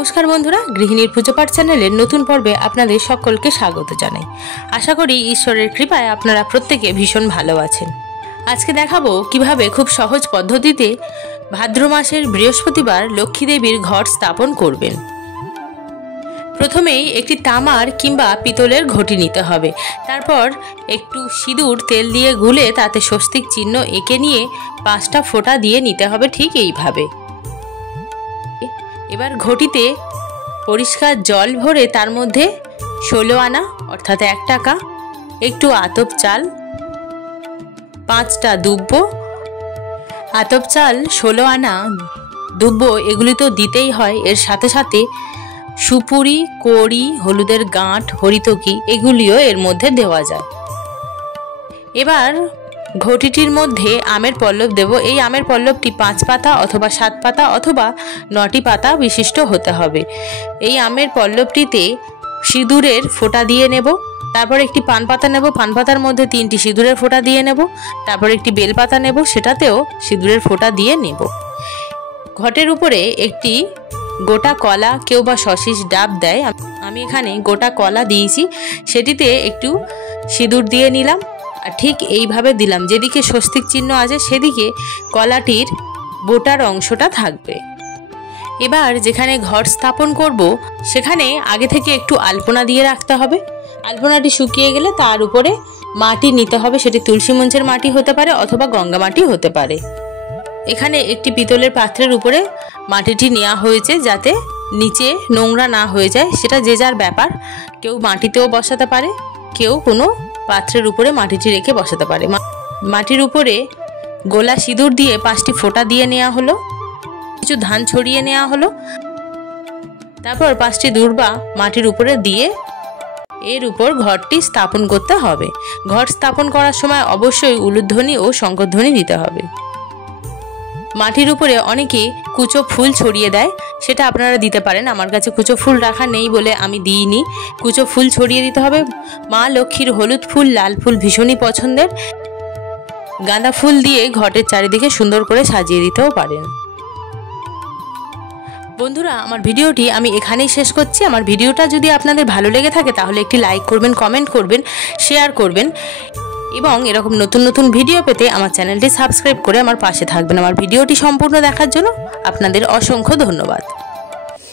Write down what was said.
नमस्कार बंधुरा गृहिणीर पूजोपाठ चैनेलेर नतून पर्वे आपनादेर सकलके स्वागत जानाई। आशा करी ईश्वरेर कृपाय आपनारा प्रत्येके भीषण भालो आछेन। आजके देखाबो किभाबे खूब सहज पद्धतिते भाद्र मासेर बृहस्पतिवार लक्ष्मी देवीर घर स्थापन करबेन। प्रथमेई एकटी तामार किंबा पितलेर घटी निते हबे। तारपर एकटू सिঁদুর तेल दिए गुले ताते स्वस्तिक चिन्ह एঁকে निये 5टा फोटा दिए निते हबे ठीक एइभाबे। एबार घटीते परिष्कार जल भरे तार मध्य 16 आना अर्थात 1 टाका, एकटू आतप चाल, 5टा दुब्बो। आतप चाल 16 आना दुब्बो एगुली तो दितेई हय, एर साथे साथे सुपुरी, कड़ी, हलुदेर गाँठ, हरितकी एगुलिओ एर मध्य देवा जाय। एबार घटिटिर मध्य आमेर पल्लव देव। एई आमेर पल्लवटी 5 पाता अथवा 7 पाता अथवा 9टी पाता विशिष्ट होते हबे। एई आमेर पल्लवटीते सिঁদুরের फोटा दिए नेब। तारपर एकटी पान पाता नेब, पान पातार मध्य 3टी सिঁদুরের फोटा दिए नेब। तारपर एकटी बेल पाता नेब, सेटातेও सिঁদুরের फोटा दिए नेब। घटेर उपरे एकटी गोटा कला केउ बा शशिस डाब देय, आमी एखाने गोटा कला दिएछि, सेटिते एकटू सिঁদুর दिए निलाम। ठीक এইভাবে দিলাম, যেদিকে স্বস্তিক চিহ্ন আছে সেদিকে কলাটির বোটার অংশটা থাকবে। এবার যেখানে ঘর স্থাপন করব সেখানে আগে থেকে একটু আলপনা দিয়ে রাখতে হবে। আলপনাটি শুকিয়ে গেলে তার উপরে মাটি নিতে হবে, সেটি তুলসী মঞ্চের মাটি হতে পারে অথবা গঙ্গা মাটি হতে পারে। এখানে একটি পিতলের পাত্রের উপরে মাটিটি নেওয়া হয়েছে যাতে নিচে নোংরা না হয়ে যায়, সেটা যে যার ব্যাপার। কেউ মাটিতেও বসাতে পারে, কেউ কোনো পাত্রের উপরে মাটিটি রেখে বসাতে পারে। মাটির উপরে গোলা সিঁদুর দিয়ে 5টি ফোঁটা দিয়ে নেওয়া হলো, কিছু ধান ছড়িয়ে নেওয়া হলো। তারপর 5টি দূর্বা মাটির উপরে দিয়ে এর উপর ঘরটি স্থাপন করতে হবে। ঘর স্থাপন করার সময় অবশ্যই উলুধ্বনি ও শঙ্খধ্বনি দিতে হবে। মাটির উপরে অনেকে কুচো ফুল ছড়িয়ে দেয়, সেটা আপনারা দিতে পারেন। আমার কাছে কুচো ফুল রাখা নেই বলে আমি দিইনি। কুচো ফুল ছড়িয়ে দিতে হবে। মা লক্ষ্মীর হলুদ ফুল, লাল ফুল ভীষণই পছন্দের। গাঁদা ফুল দিয়ে ঘটের চারিদিকে সুন্দর করে সাজিয়ে দিতেও পারেন। বন্ধুরা, আমার ভিডিওটি আমি এখানেই শেষ করছি। আমার ভিডিওটা যদি আপনাদের ভালো লেগে থাকে তাহলে একটি লাইক করবেন, কমেন্ট করবেন, শেয়ার করবেন এবং এরকম নতুন নতুন ভিডিও পেতে আমার চ্যানেলটি সাবস্ক্রাইব করে আমার পাশে থাকবেন। আমার ভিডিওটি সম্পূর্ণ দেখার জন্য আপনাদের অসংখ্য ধন্যবাদ।